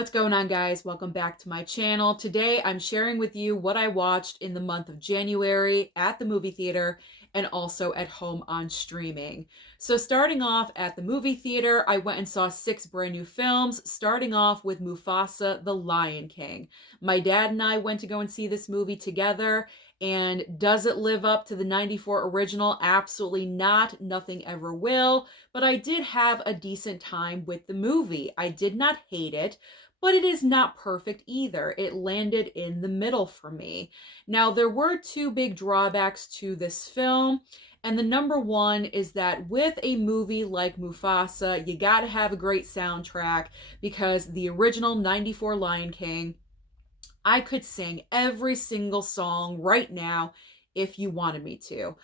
What's going on, guys? Welcome back to my channel. Today I'm sharing with you what I watched in the month of January at the movie theater and also at home on streaming. So starting off at the movie theater, I went and saw 6 brand new films, starting off with Mufasa, the Lion King. My dad and I went to go and see this movie together, and does it live up to the 94 original? Absolutely not. Nothing ever will. But I did have a decent time with the movie. I did not hate it, but it is not perfect either. It landed in the middle for me. Now, there were 2 big drawbacks to this film, and the number one is that with a movie like Mufasa, you gotta have a great soundtrack, because the original 94 Lion King, I could sing every single song right now if you wanted me to.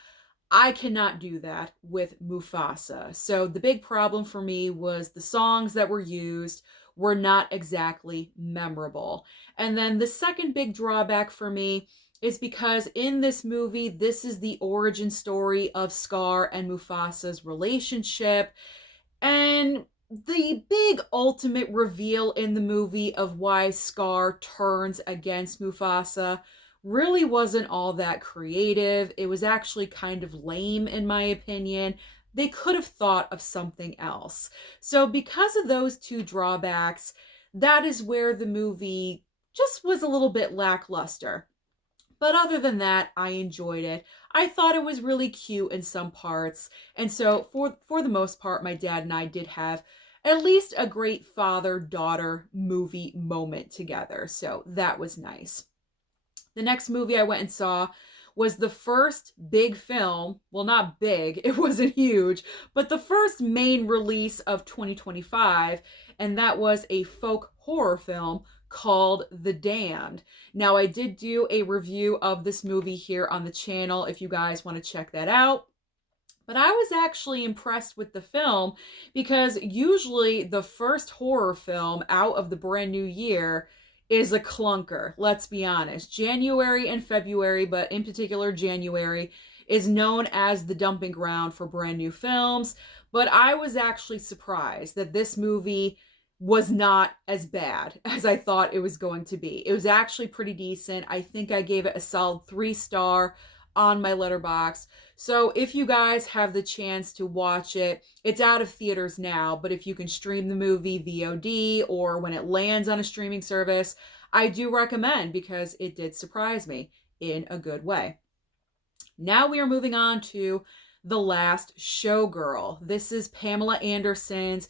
I cannot do that with Mufasa. So the big problem for me was the songs that were used were not exactly memorable. And then the second big drawback for me is because in this movie, this is the origin story of Scar and Mufasa's relationship. And the big ultimate reveal in the movie of why Scar turns against Mufasa really wasn't all that creative. It was actually kind of lame, in my opinion. They could have thought of something else. So, because of those 2 drawbacks, that is where the movie just was a little bit lackluster. But other than that, I enjoyed it. I thought it was really cute in some parts. And so for the most part, my dad and I did have at least a great father-daughter movie moment together. So that was nice. The next movie I went and saw was the first big film. Well, not big, it wasn't huge, but the first main release of 2025, and that was a folk horror film called The Damned. Now, I did do a review of this movie here on the channel if you guys want to check that out. But I was actually impressed with the film, because usually the first horror film out of the brand new year is a clunker. Let's be honest. January and February, but in particular January, is known as the dumping ground for brand new films. But I was actually surprised that this movie was not as bad as I thought it was going to be. It was actually pretty decent. I think I gave it a solid 3-star on my Letterboxd. So if you guys have the chance to watch it, it's out of theaters now, but if you can stream the movie VOD or when it lands on a streaming service, I do recommend, because it did surprise me in a good way. Now we are moving on to The Last Showgirl. This is Pamela Anderson's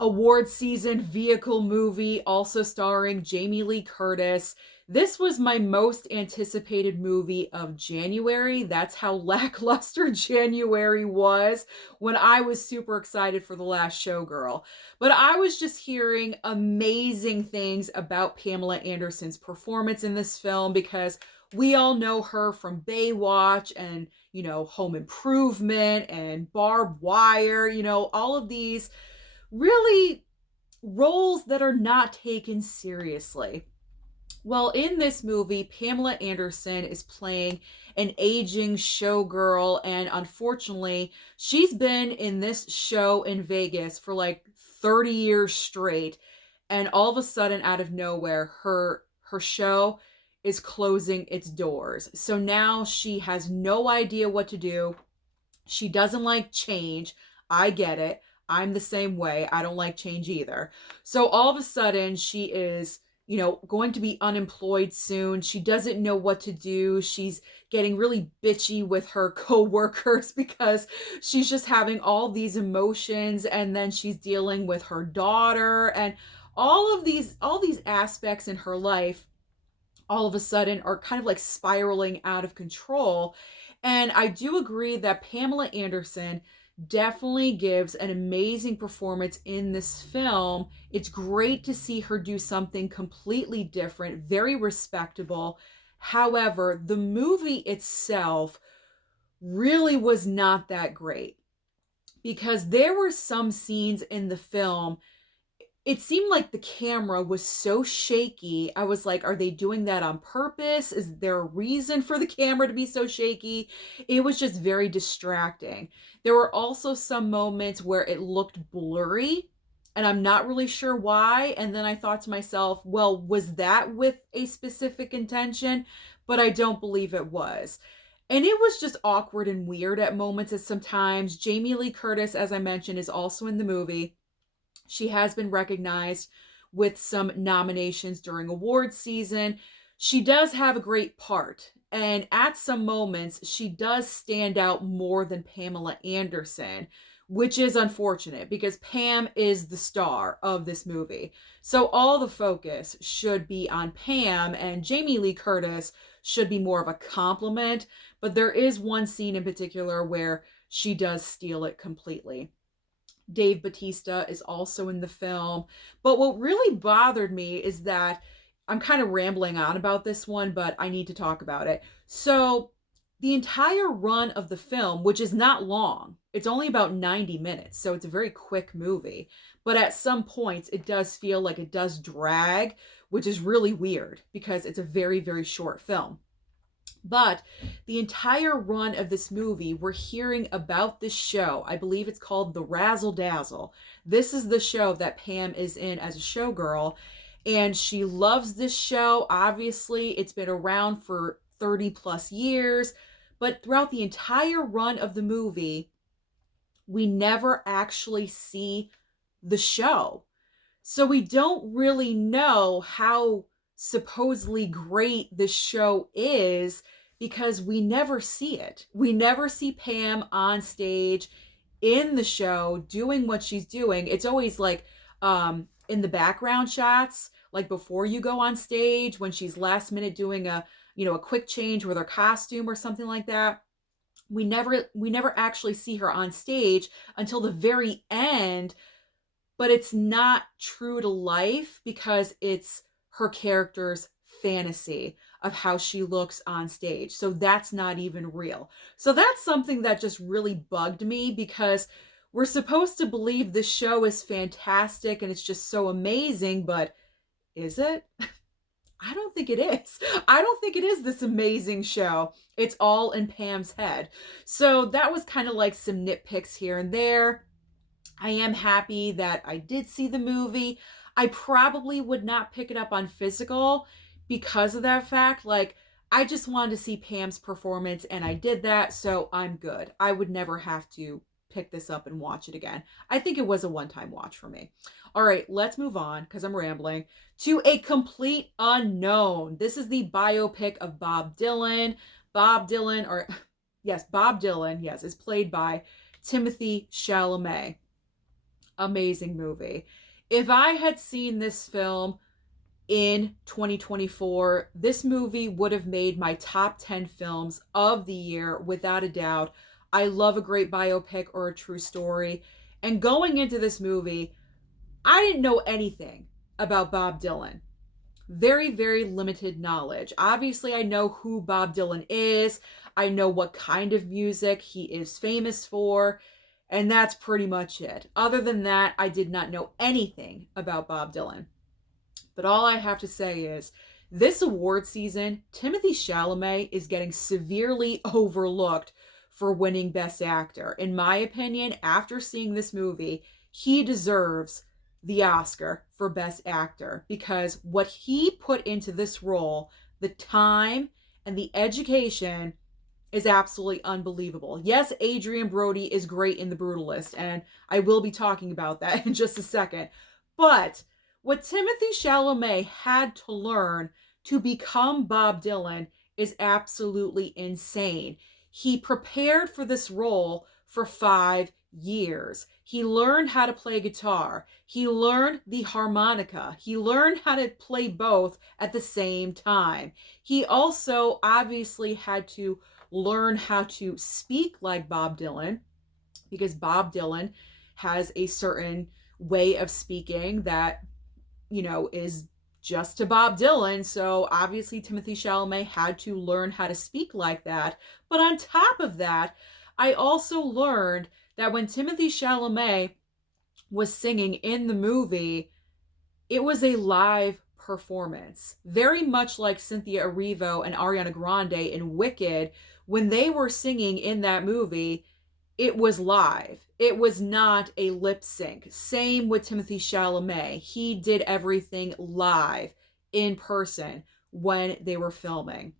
award season vehicle movie, also starring Jamie Lee Curtis. This was my most anticipated movie of January. That's how lackluster January was, when I was super excited for The Last Showgirl. But I was just hearing amazing things about Pamela Anderson's performance in this film, because we all know her from Baywatch and, Home Improvement and Barbed Wire, all of these really roles that are not taken seriously. Well, in this movie, Pamela Anderson is playing an aging showgirl, and unfortunately, she's been in this show in Vegas for like 30 years straight, and all of a sudden, out of nowhere, her show is closing its doors. So now she has no idea what to do. She doesn't like change. I get it. I'm the same way. I don't like change either. So all of a sudden, she is, going to be unemployed soon. She doesn't know what to do. She's getting really bitchy with her coworkers because she's just having all these emotions, and then she's dealing with her daughter, and all these aspects in her life all of a sudden are kind of like spiraling out of control. And I do agree that Pamela Anderson definitely gives an amazing performance in this film. It's great to see her do something completely different, very respectable. However, the movie itself really was not that great, because there were some scenes in the film, it seemed like the camera was so shaky. I was like, are they doing that on purpose? Is there a reason for the camera to be so shaky? It was just very distracting. There were also some moments where it looked blurry, and I'm not really sure why. And then I thought to myself, well, was that with a specific intention? But I don't believe it was. And it was just awkward and weird at moments at sometimes. Jamie Lee Curtis, as I mentioned, is also in the movie. She has been recognized with some nominations during awards season. She does have a great part, and at some moments, she does stand out more than Pamela Anderson, which is unfortunate because Pam is the star of this movie. So all the focus should be on Pam, and Jamie Lee Curtis should be more of a compliment. But there is one scene in particular where she does steal it completely. Dave Bautista is also in the film. But what really bothered me is that I'm kind of rambling on about this one, but I need to talk about it. So, the entire run of the film, which is not long, it's only about 90 minutes, so it's a very quick movie. But at some points, it does feel like it does drag, which is really weird because it's a very, very short film. But the entire run of this movie, we're hearing about this show. I believe it's called The Razzle Dazzle. This is the show that Pam is in as a showgirl, and she loves this show. Obviously, it's been around for 30 plus years, but throughout the entire run of the movie, we never actually see the show. So we don't really know how supposedly great the show is because we never see it. We never see Pam on stage in the show doing what she's doing. It's always like in the background shots, like before you go on stage when she's last minute doing a quick change with her costume or something like that. We never actually see her on stage until the very end, but it's not true to life because it's her character's fantasy of how she looks on stage. So that's not even real. So that's something that just really bugged me because we're supposed to believe this show is fantastic and it's just so amazing, but is it? I don't think it is. I don't think it is this amazing show. It's all in Pam's head. So that was kind of like some nitpicks here and there. I am happy that I did see the movie. I probably would not pick it up on physical because of that fact. Like, I just wanted to see Pam's performance and I did that, so I'm good. I would never have to pick this up and watch it again. I think it was a one-time watch for me. All right, let's move on because I'm rambling to A Complete Unknown. This is the biopic of Bob Dylan. Bob Dylan, is played by Timothy Chalamet. Amazing movie. If I had seen this film in 2024, this movie would have made my top 10 films of the year without a doubt. I love a great biopic or a true story. And going into this movie, I didn't know anything about Bob Dylan. Very, very limited knowledge. Obviously, I know who Bob Dylan is. I know what kind of music he is famous for. And that's pretty much it. Other than that, I did not know anything about Bob Dylan. But all I have to say is, this award season, Timothy Chalamet is getting severely overlooked for winning Best Actor. In my opinion, after seeing this movie, he deserves the Oscar for Best Actor because what he put into this role, the time and the education, is absolutely unbelievable. Yes, Adrien Brody is great in The Brutalist, and I will be talking about that in just a second. But what Timothy Chalamet had to learn to become Bob Dylan is absolutely insane. He prepared for this role for 5 years. He learned how to play guitar. He learned the harmonica. He learned how to play both at the same time. He also obviously had to learn how to speak like Bob Dylan because Bob Dylan has a certain way of speaking that, is just to Bob Dylan. So obviously Timothy Chalamet had to learn how to speak like that. But on top of that, I also learned that when Timothy Chalamet was singing in the movie, it was a live performance. Very much like Cynthia Erivo and Ariana Grande in Wicked, when they were singing in that movie, it was live. It was not a lip sync. Same with Timothée Chalamet. He did everything live in person when they were filming.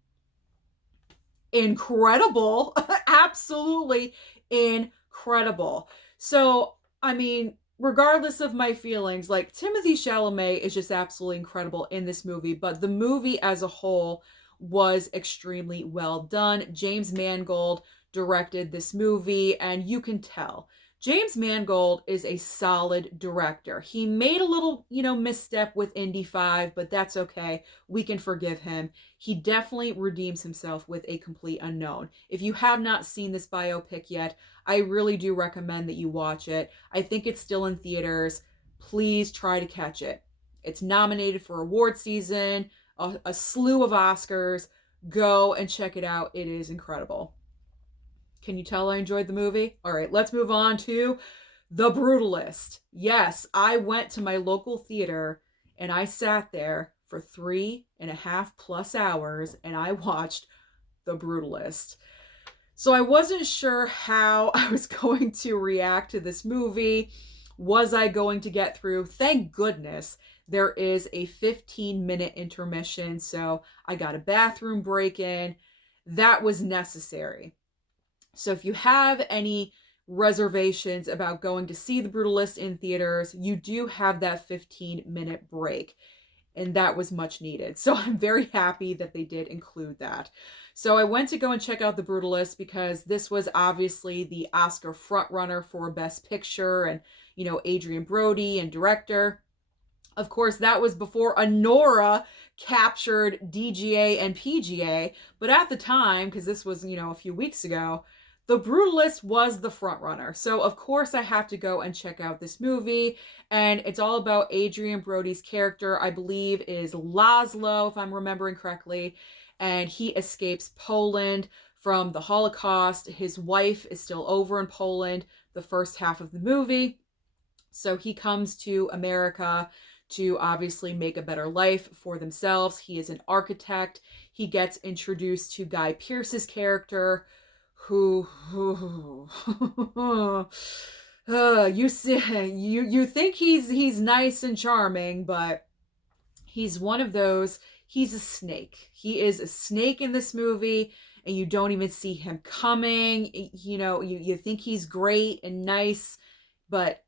Incredible. Absolutely incredible. So, I mean, regardless of my feelings, like Timothée Chalamet is just absolutely incredible in this movie, but the movie as a whole was extremely well done. James Mangold directed this movie, and you can tell James Mangold is a solid director. He made a little, misstep with Indy 5, but that's okay. We can forgive him. He definitely redeems himself with A Complete Unknown. If you have not seen this biopic yet, I really do recommend that you watch it. I think it's still in theaters. Please try to catch it. It's nominated for award season, a slew of Oscars. Go and check it out. It is incredible. Can you tell I enjoyed the movie? All right, let's move on to The Brutalist. Yes, I went to my local theater and I sat there for 3.5+ hours and I watched The Brutalist. So I wasn't sure how I was going to react to this movie. Was I going to get through? Thank goodness there is a 15-minute intermission, so I got a bathroom break in. That was necessary. So if you have any reservations about going to see The Brutalist in theaters, you do have that 15-minute break. And that was much needed. So I'm very happy that they did include that. So I went to go and check out The Brutalist because this was obviously the Oscar frontrunner for Best Picture and, Adrian Brody and director. Of course, that was before Anora captured DGA and PGA. But at the time, because this was, a few weeks ago, The Brutalist was the frontrunner. So, of course, I have to go and check out this movie. And it's all about Adrian Brody's character, I believe, is Laszlo, if I'm remembering correctly. And he escapes Poland from the Holocaust. His wife is still over in Poland the first half of the movie. So he comes to America to obviously make a better life for themselves. He is an architect. He gets introduced to Guy Pearce's character, who you see, you think he's nice and charming, but he's one of those. He's a snake. He is a snake in this movie, and you don't even see him coming. You think he's great and nice, but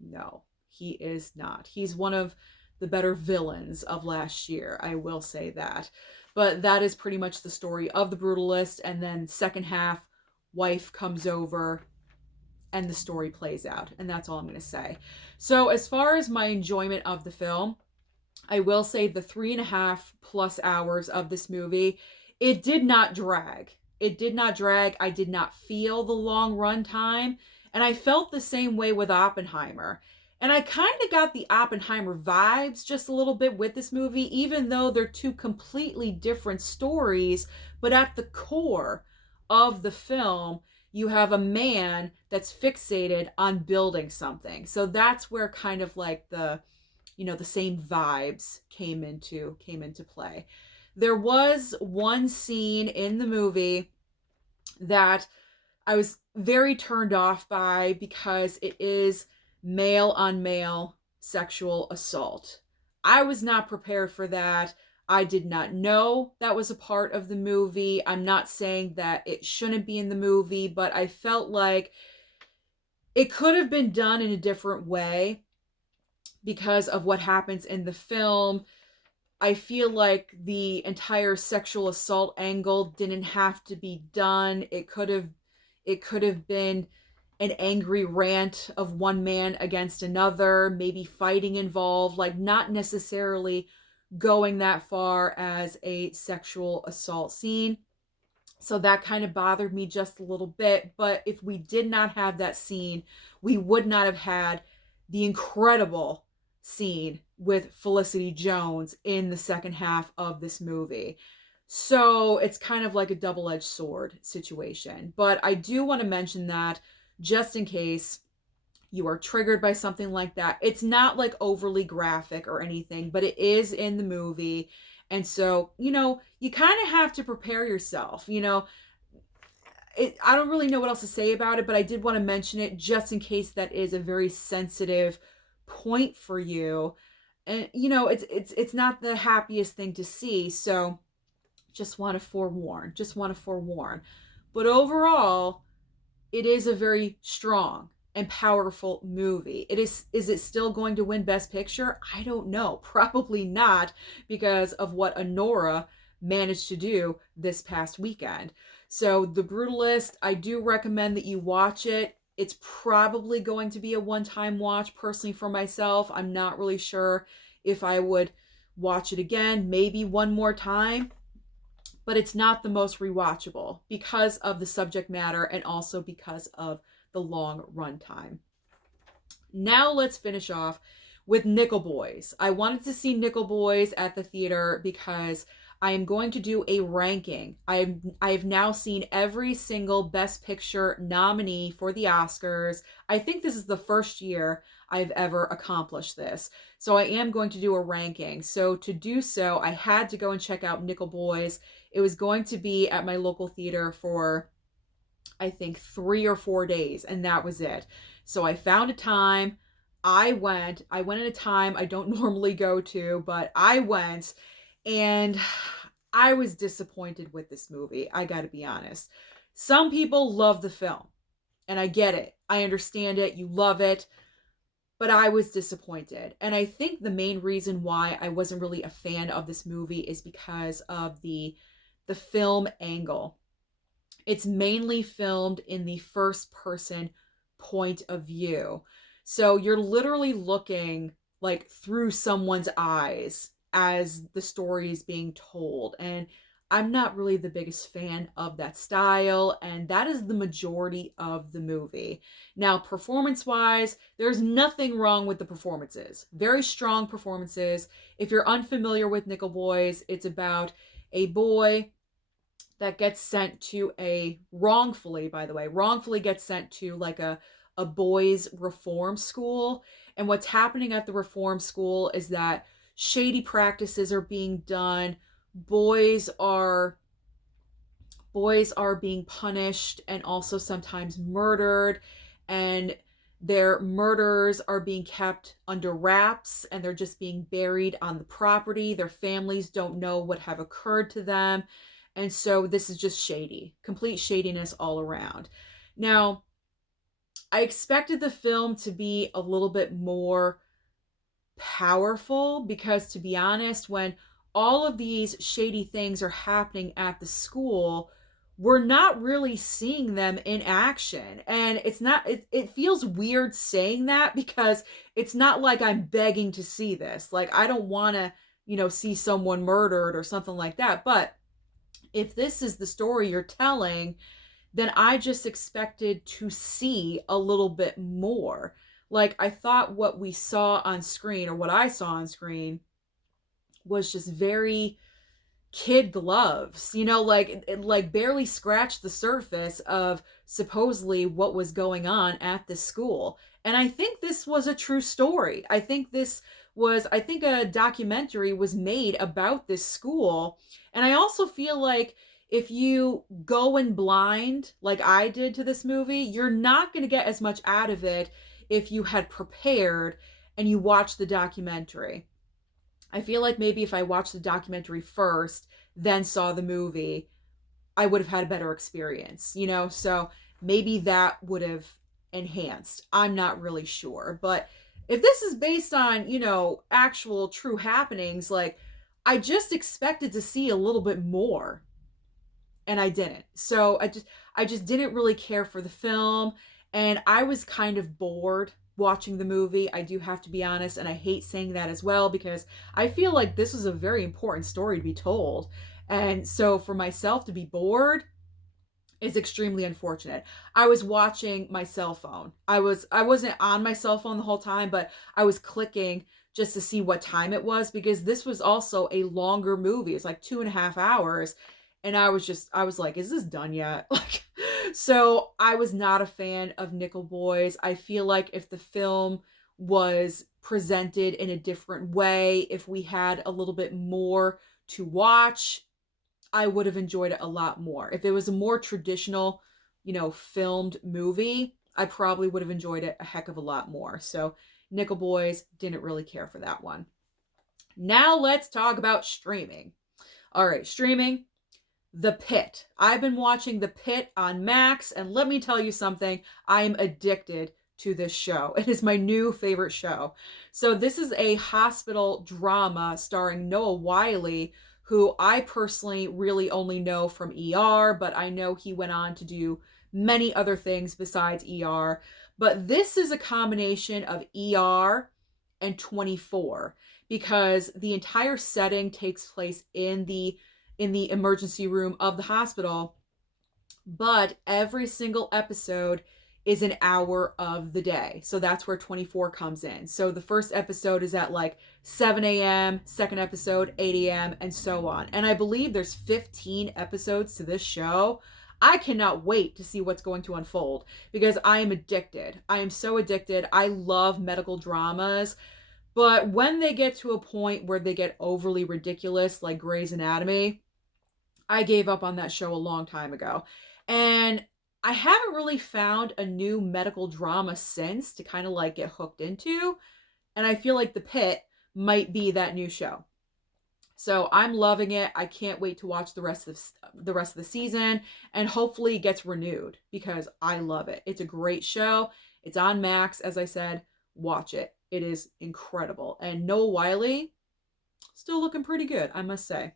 no, he is not. He's one of the better villains of last year, I will say that. But that is pretty much the story of The Brutalist. And then second half, wife comes over and the story plays out. And that's all I'm going to say. So as far as my enjoyment of the film, I will say the 3.5+ hours of this movie, it did not drag. It did not drag. I did not feel the long run time. And I felt the same way with Oppenheimer. And I kind of got the Oppenheimer vibes just a little bit with this movie, even though they're two completely different stories. But at the core of the film, you have a man that's fixated on building something. So that's where kind of like the same vibes came into play. There was one scene in the movie that I was very turned off by because it is male on male sexual assault. I was not prepared for that. I did not know that was a part of the movie. I'm not saying that it shouldn't be in the movie, but I felt like it could have been done in a different way because of what happens in the film. I feel like the entire sexual assault angle didn't have to be done. It could have been an angry rant of one man against another, maybe fighting involved, like not necessarily going that far as a sexual assault scene. So that kind of bothered me just a little bit. But if we did not have that scene, we would not have had the incredible scene with Felicity Jones in the second half of this movie. So it's kind of like a double-edged sword situation. But I do want to mention that just in case you are triggered by something like that. It's not like overly graphic or anything, but it is in the movie. And so, you kind of have to prepare yourself. I don't really know what else to say about it, but I did want to mention it just in case that is a very sensitive point for you. And it's not the happiest thing to see, so just want to forewarn. Just want to forewarn. But overall, it is a very strong and powerful movie. Is it still going to win Best Picture? I don't know. Probably not, because of what Honora managed to do this past weekend. So The Brutalist, I do recommend that you watch it. It's probably going to be a one-time watch. Personally, for myself, I'm not really sure if I would watch it again, maybe one more time, but it's not the most rewatchable because of the subject matter and also because of the long runtime. Now let's finish off with Nickel Boys. I wanted to see Nickel Boys at the theater because I am going to do a ranking. I've now seen every single Best Picture nominee for the Oscars. I think this is the first year I've ever accomplished this. So I am going to do a ranking. So to do so, I had to go and check out Nickel Boys. It was going to be at my local theater for, I think, 3 or 4 days, and that was it. So I found a time. I went at a time I don't normally go to, but I went, and I was disappointed with this movie. I got to be honest. Some people love the film, and I get it. I understand it. You love it. But I was disappointed. And I think the main reason why I wasn't really a fan of this movie is because of the film angle. It's mainly filmed in the first person point of view. So you're literally looking like through someone's eyes as the story is being told. And I'm not really the biggest fan of that style, and that is the majority of the movie. Now, performance-wise, there's nothing wrong with the performances. Very strong performances. If you're unfamiliar with Nickel Boys, it's about a boy that gets sent to wrongfully gets sent to like a boys reform school. And what's happening at the reform school is that shady practices are being done. Boys are being punished and also sometimes murdered, and their murders are being kept under wraps, and they're just being buried on the property. Their families don't know what have occurred to them. And so this is just shady, complete shadiness all around. Now, I expected the film to be a little bit more powerful because, to be honest, when all of these shady things are happening at the school, we're not really seeing them in action. And it feels weird saying that because it's not like I'm begging to see this. Like, I don't want to, see someone murdered or something like that. But if this is the story you're telling, then I just expected to see a little bit more. Like, I thought what we saw on screen, or what I saw on screen, was just very kid gloves, like it like barely scratched the surface of supposedly what was going on at this school. And I think this was a true story. I think a documentary was made about this school. And I also feel like if you go in blind, like I did to this movie, you're not going to get as much out of it if you had prepared and you watched the documentary. I feel like maybe if I watched the documentary first, then saw the movie, I would have had a better experience, So maybe that would have enhanced. I'm not really sure. But if this is based on, actual true happenings, like, I just expected to see a little bit more, and I didn't. So I just didn't really care for the film, and I was kind of bored watching the movie. I do have to be honest, and I hate saying that as well because I feel like this was a very important story to be told. And so for myself to be bored is extremely unfortunate. I was watching my cell phone. I wasn't on my cell phone the whole time, but I was clicking just to see what time it was because this was also a longer movie. It's like 2.5 hours. And I was like, is this done yet? Like, so I was not a fan of Nickel Boys. I feel like if the film was presented in a different way, if we had a little bit more to watch, I would have enjoyed it a lot more. If it was a more traditional filmed movie, I probably would have enjoyed it a heck of a lot more. So Nickel Boys, didn't really care for that one. Now let's talk about streaming. All right, streaming. The Pitt. I've been watching The Pitt on Max, and let me tell you something, I am addicted to this show. It is my new favorite show. So this is a hospital drama starring Noah Wyle, who I personally really only know from ER, but I know he went on to do many other things besides ER. But this is a combination of ER and 24 because the entire setting takes place in the emergency room of the hospital, but every single episode is an hour of the day. So that's where 24 comes in. So the first episode is at like 7 a.m., second episode 8 a.m., and so on. And I believe there's 15 episodes to this show. I cannot wait to see what's going to unfold because I am addicted. I am so addicted. I love medical dramas. But when they get to a point where they get overly ridiculous, like Grey's Anatomy, I gave up on that show a long time ago. And I haven't really found a new medical drama since to kind of like get hooked into. And I feel like The Pitt might be that new show. So I'm loving it. I can't wait to watch the rest of the season, and hopefully it gets renewed because I love it. It's a great show. It's on Max, as I said. Watch it. It is incredible. And Noah Wyle, still looking pretty good, I must say.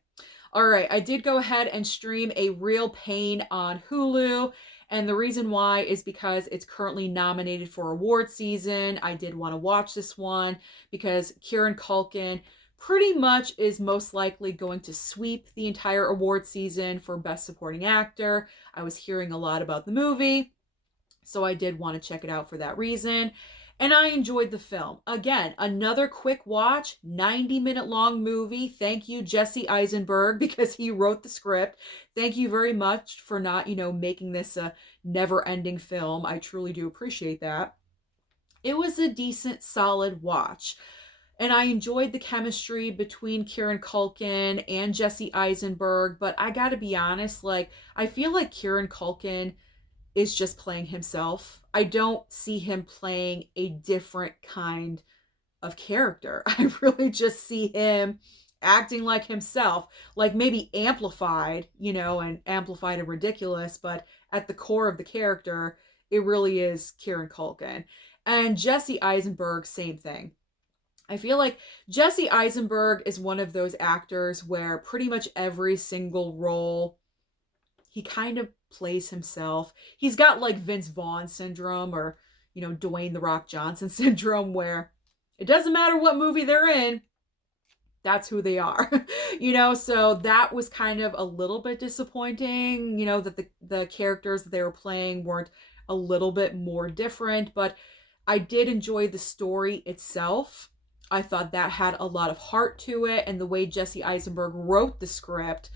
All right, I did go ahead and stream A Real Pain on Hulu, and the reason why is because it's currently nominated for award season. I did want to watch this one because Kieran Culkin pretty much is most likely going to sweep the entire award season for Best Supporting Actor. I was hearing a lot about the movie, so I did want to check it out for that reason. And I enjoyed the film. Again, another quick watch, 90-minute long movie. Thank you, Jesse Eisenberg, because he wrote the script. Thank you very much for not, making this a never-ending film. I truly do appreciate that. It was a decent, solid watch. And I enjoyed the chemistry between Kieran Culkin and Jesse Eisenberg. But I gotta be honest, I feel like Kieran Culkin is just playing himself. I don't see him playing a different kind of character. I really just see him acting like himself, like maybe amplified, and amplified and ridiculous, but at the core of the character, it really is Kieran Culkin. And Jesse Eisenberg, same thing. I feel like Jesse Eisenberg is one of those actors where pretty much every single role he kind of plays himself. He's got like Vince Vaughn syndrome or, Dwayne The Rock Johnson syndrome where it doesn't matter what movie they're in, that's who they are. So that was kind of a little bit disappointing, that the characters that they were playing weren't a little bit more different, but I did enjoy the story itself. I thought that had a lot of heart to it, and the way Jesse Eisenberg wrote the script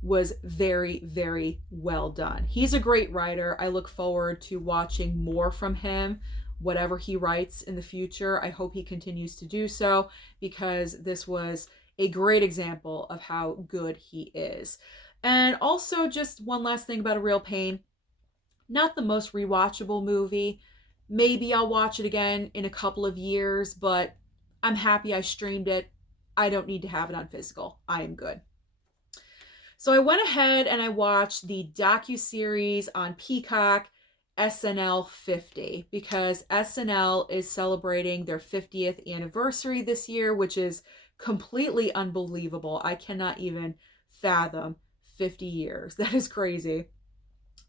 was very, very well done. He's a great writer. I look forward to watching more from him, whatever he writes in the future. I hope he continues to do so because this was a great example of how good he is. And also, just one last thing about A Real Pain. Not the most rewatchable movie. Maybe I'll watch it again in a couple of years, but I'm happy I streamed it. I don't need to have it on physical. I am good. So I went ahead and I watched the docuseries on Peacock, SNL 50, because SNL is celebrating their 50th anniversary this year, which is completely unbelievable. I cannot even fathom 50 years. That is crazy.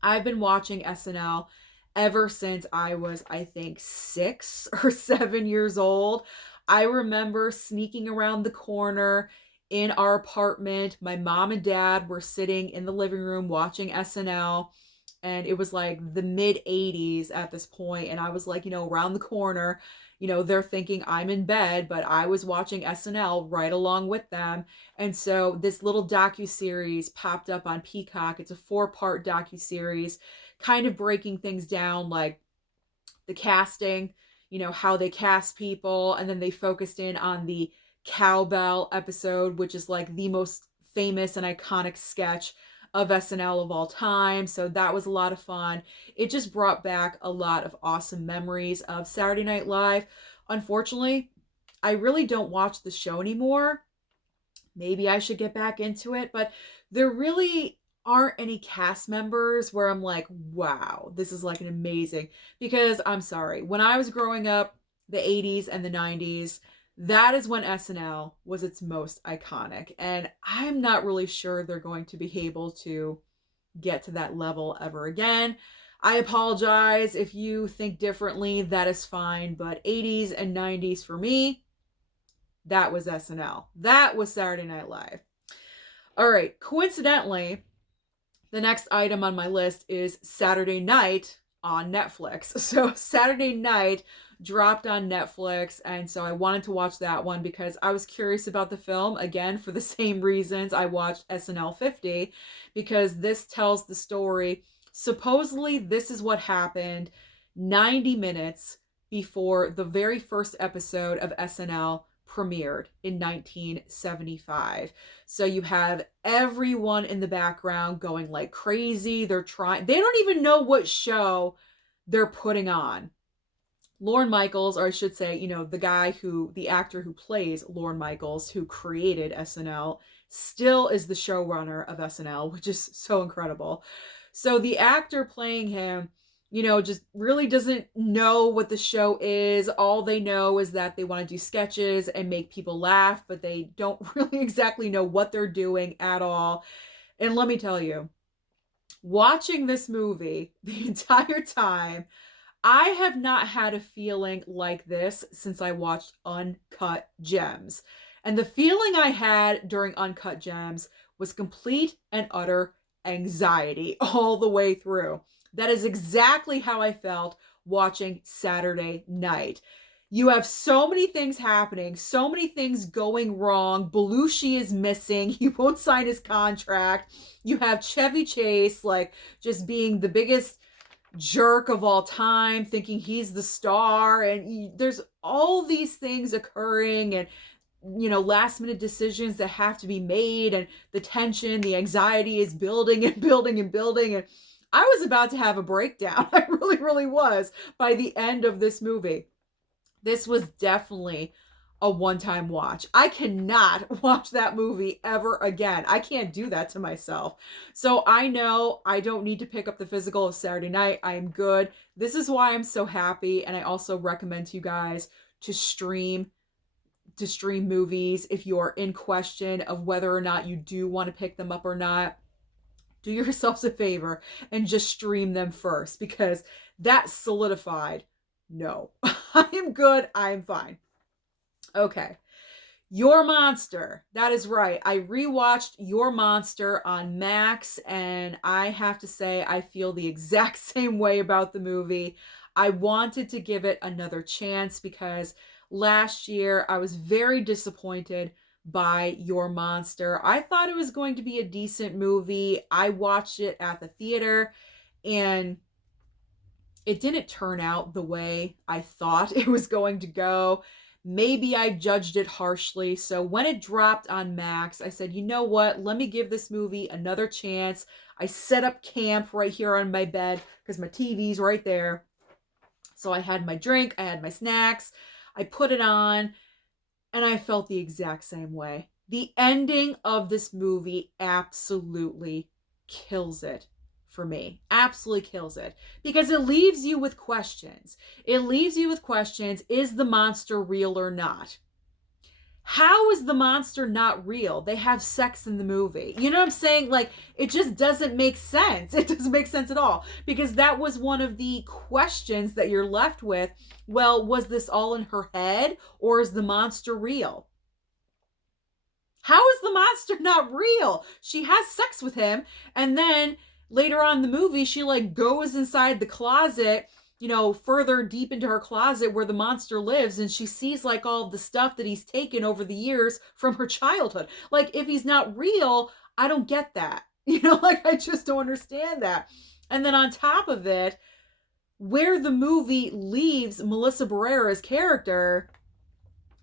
I've been watching SNL ever since I was, I think, 6 or 7 years old. I remember sneaking around the corner in our apartment. My mom and dad were sitting in the living room watching SNL, and it was like the mid 80s at this point, and I was like, around the corner, they're thinking I'm in bed, but I was watching SNL right along with them. And so this little docuseries popped up on Peacock. It's a 4-part docuseries, kind of breaking things down, like the casting, how they cast people, and then they focused in on the cowbell episode, which is like the most famous and iconic sketch of SNL of all time. So that was a lot of fun. It just brought back a lot of awesome memories of Saturday Night Live. Unfortunately, I really don't watch the show anymore. Maybe I should get back into it, but there really aren't any cast members where I'm like, wow, this is like an amazing. Because I'm sorry, when I was growing up, the 80s and the 90s, that is when SNL was its most iconic. And I'm not really sure they're going to be able to get to that level ever again. I apologize if you think differently, that is fine. But 80s and 90s for me, that was SNL. That was Saturday Night Live. All right, coincidentally, the next item on my list is Saturday Night on Netflix. So Saturday Night dropped on Netflix, and so I wanted to watch that one because I was curious about the film, again, for the same reasons I watched SNL 50, because this tells the story. Supposedly, this is what happened 90 minutes before the very first episode of SNL premiered in 1975. So you have everyone in the background going like crazy. They don't even know what show they're putting on. Lorne Michaels, or I should say, the actor who plays Lorne Michaels, who created SNL, still is the showrunner of SNL, which is so incredible. So the actor playing him, just really doesn't know what the show is. All they know is that they want to do sketches and make people laugh, but they don't really exactly know what they're doing at all. And let me tell you, watching this movie the entire time, I have not had a feeling like this since I watched Uncut Gems. And the feeling I had during Uncut Gems was complete and utter anxiety all the way through. That is exactly how I felt watching Saturday Night. You have so many things happening, so many things going wrong. Belushi is missing. He won't sign his contract. You have Chevy Chase, like, just being the biggest jerk of all time, thinking he's the star, and there's all these things occurring, and last minute decisions that have to be made, and the tension, the anxiety is building and building and building, and I was about to have a breakdown. I really, really was by the end of this movie. This was definitely a one-time watch. I cannot watch that movie ever again. I can't do that to myself. So I know I don't need to pick up the physical of Saturday Night. I am good. This is why I'm so happy. And I also recommend to you guys to stream movies if you're in question of whether or not you do want to pick them up or not. Do yourselves a favor and just stream them first, because that solidified, no, I am good. I am fine. Okay. Your Monster. That is right. I rewatched Your Monster on Max, and I have to say I feel the exact same way about the movie. I wanted to give it another chance because last year I was very disappointed by Your Monster. I thought it was going to be a decent movie. I watched it at the theater, and it didn't turn out the way I thought it was going to go. Maybe I judged it harshly. So when it dropped on Max, I said, you know what? Let me give this movie another chance. I set up camp right here on my bed because my TV's right there. So I had my drink, I had my snacks, I put it on, and I felt the exact same way. The ending of this movie absolutely kills it for me. Absolutely kills it. Because it leaves you with questions. It leaves you with questions. Is the monster real or not? How is the monster not real? They have sex in the movie. You know what I'm saying? Like, it just doesn't make sense. It doesn't make sense at all. Because that was one of the questions that you're left with. Well, was this all in her head, or is the monster real? How is the monster not real? She has sex with him, and then later on in the movie, she like goes inside the closet, further deep into her closet where the monster lives, and she sees like all the stuff that he's taken over the years from her childhood. Like, if he's not real, I don't get that. I just don't understand that. And then on top of it, where the movie leaves Melissa Barrera's character,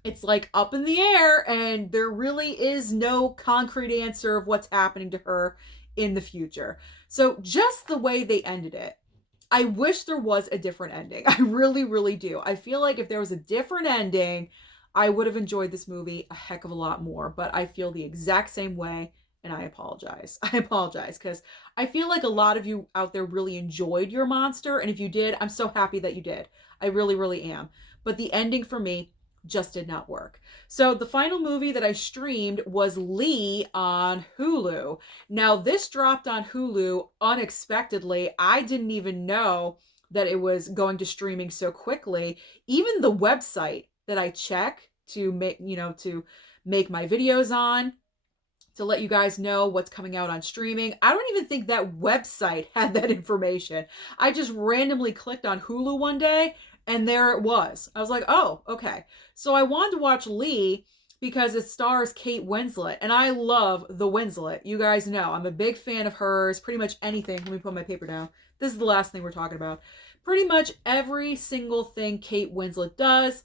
it's like up in the air, and there really is no concrete answer of what's happening to her in the future. So just the way they ended it, I wish there was a different ending. I really, really do. I feel like if there was a different ending, I would have enjoyed this movie a heck of a lot more. But I feel the exact same way, and I apologize. I apologize because I feel like a lot of you out there really enjoyed your monster. And if you did, I'm so happy that you did. I really, really am. But the ending for me just did not work. So the final movie that I streamed was Lee on Hulu. Now, this dropped on Hulu unexpectedly. I didn't even know that it was going to streaming so quickly. Even the website that I check to make, to make my videos on, to let you guys know what's coming out on streaming. I don't even think that website had that information. I just randomly clicked on Hulu one day and there it was. I was like, oh, okay. So I wanted to watch Lee because it stars Kate Winslet, and I love the Winslet. You guys know I'm a big fan of hers. Pretty much anything. Let me put my paper down. This is the last thing we're talking about. Pretty much every single thing Kate Winslet does,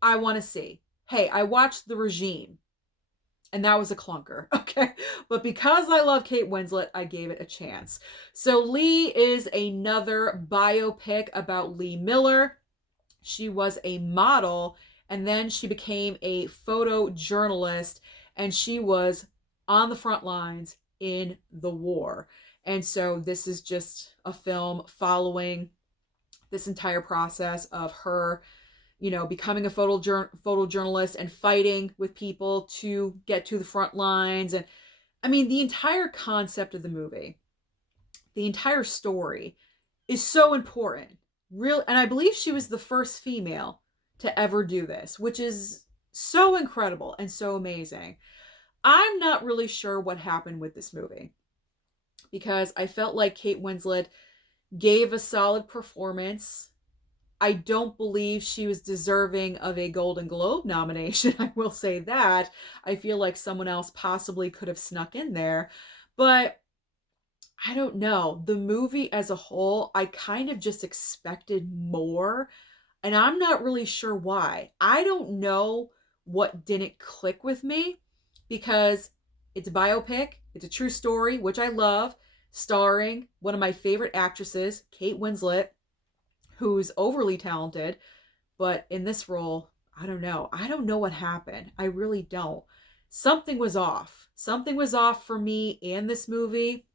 I want to see. Hey, I watched The Regime, and that was a clunker, okay? But because I love Kate Winslet, I gave it a chance. So Lee is another biopic about Lee Miller. She was a model, and then she became a photojournalist, and she was on the front lines in the war. And so this is just a film following this entire process of her, becoming a photojournalist and fighting with people to get to the front lines. And I mean, the entire concept of the movie, the entire story is so important. And I believe she was the first female to ever do this, which is so incredible and so amazing. I'm not really sure what happened with this movie because I felt like Kate Winslet gave a solid performance. I don't believe she was deserving of a Golden Globe nomination. I will say that. I feel like someone else possibly could have snuck in there. But I don't know. The movie as a whole, I kind of just expected more. And I'm not really sure why. I don't know what didn't click with me because it's a biopic. It's a true story, which I love, starring one of my favorite actresses, Kate Winslet, who's overly talented, but in this role, I don't know. I don't know what happened. I really don't. Something was off. Something was off for me in this movie,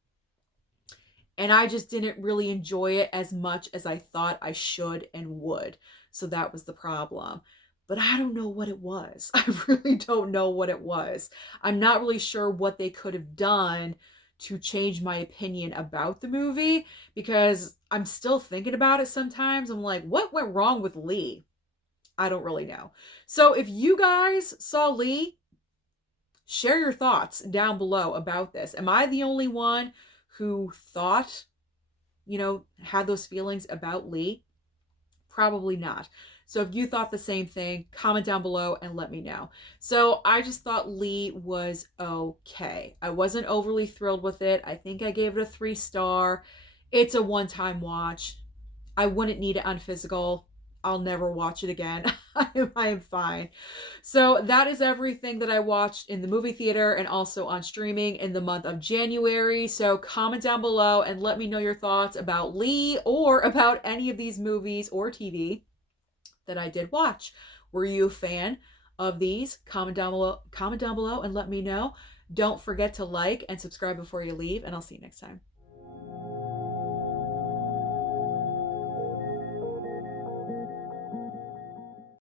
and I just didn't really enjoy it as much as I thought I should and would. So that was the problem. But I don't know what it was. I really don't know what it was. I'm not really sure what they could have done to change my opinion about the movie because I'm still thinking about it sometimes. I'm like, what went wrong with Lee? I don't really know. So if you guys saw Lee, share your thoughts down below about this. Am I the only one who thought, had those feelings about Lee? Probably not. So if you thought the same thing, comment down below and let me know. So I just thought Lee was okay. I wasn't overly thrilled with it. I think I gave it a 3-star. It's a one-time watch. I wouldn't need it on physical. I'll never watch it again. I am fine. So that is everything that I watched in the movie theater and also on streaming in the month of January. So comment down below and let me know your thoughts about Lee or about any of these movies or TV that I did watch. Were you a fan of these? Comment down below and let me know. Don't forget to like and subscribe before you leave, and I'll see you next time.